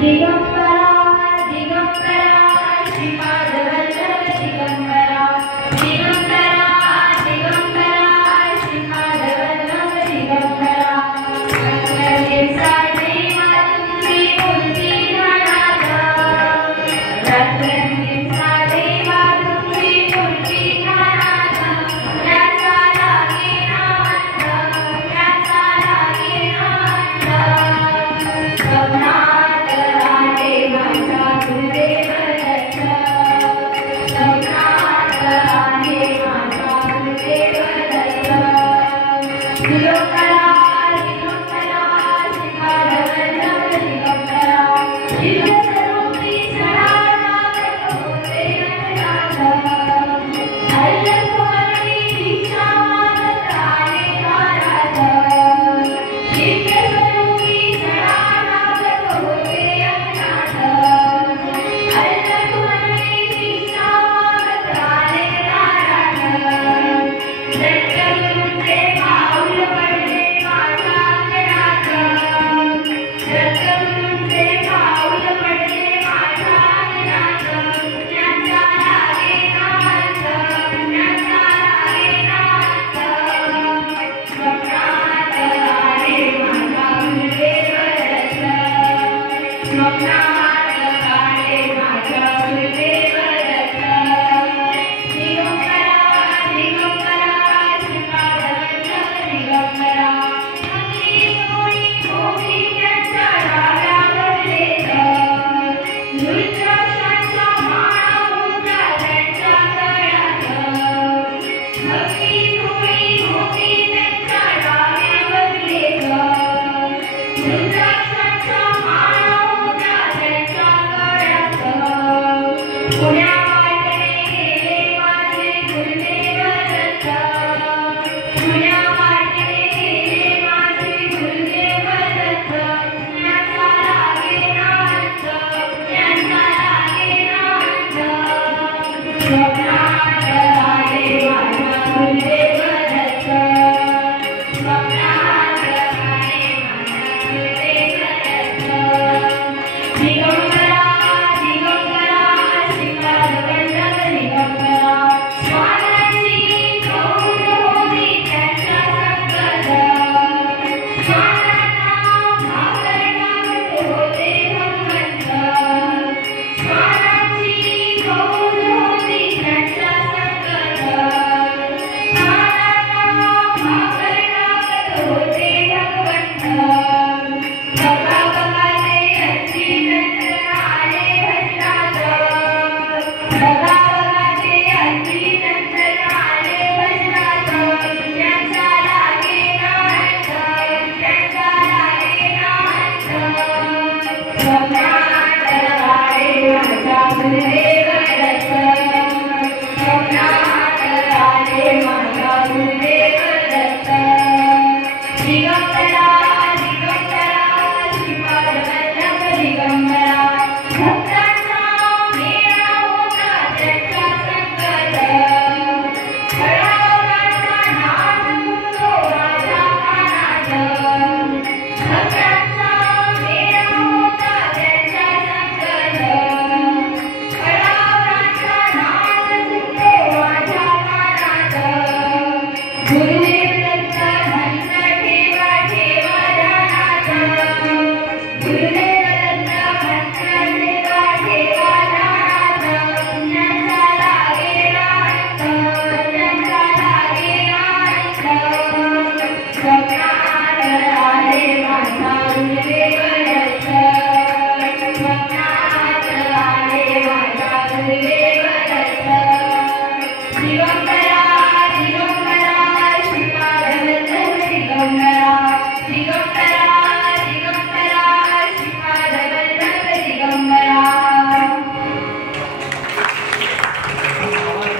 दिगंबरा दिगंबरा श्रीपाद वल्लभ दिगंबरा दिगंबरा दिगंबरा श्रीपाद वल्लभ दिगंबरा रत्नगिरी साधेवा तुमची मूर्ती घालाता रत्नगिरी साधेवा तुमची मूर्ती घालाता त्याचा लागे नाथ त्याचा लागे नाथ स्वप्नात आले माझ्या गुरुदेव दत्त स्वप्नात आले माझ्या गुरुदेव दत्त दिगंबरा दिगंबरा श्रीपाद वल्लभ दिगंबरा शिवस्वरूपी सदानाथ होते अनाथ अल्लखवरी दीक्षा मागत आले नाराज शिवस्वरूपी सदानाथ होते अनाथ अल्लखवरी दीक्षा मागत आले नाराज दत्तगुरूंचे पाऊल पडले माझ्या अंगणात दत्तगुरूंचे पाऊल पडले माझ्या अंगणात त्यांचा लागे नाथ त्यांचा लागे नाथ स्वप्नात आले माझ्या गुरुदेव दत्त स्वप्नात आले माझ्या गुरुदेव दत्त दिगंबरा दिगंबरा श्रीपाद वल्लभ दिगंबरा अगदी डोळी मोठी त्यांच्या डाव्यावर लेत रुद्राक्षांच्या माळा होत्या त्यांच्या गळ्यात अगदी डोळी मोठी त्यांच्या डाव्यावर लेत रुद्राक्षांच्या माळा होत्या त्यांच्या गळ्यात पुण्या वाटेने गेले माझे गुरुदेव दत्त पुण्या वाटेने गेले माझे गुरुदेव दत्त त्यांचा लागे नाथ त्यांचा लागे नाथ स्वप्नात आले माझ्या गुरुदेव